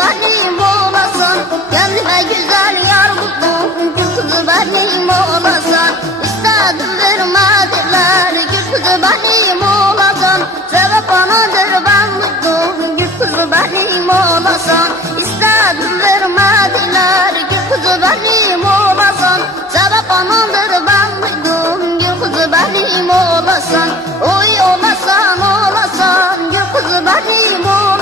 benim olasan, kendime güzel yar buldum, gül kızı benim olasan. İstedim vermediler, gül kızı benim olasan. Sebep anadır ben buldum, gül kızı benim olasan. İstedim vermediler, gül kızı benim olasan. Sebep anadır ben buldum, gül kızı benim olasan. Oy olasan olasan, gül kızı benim olasan.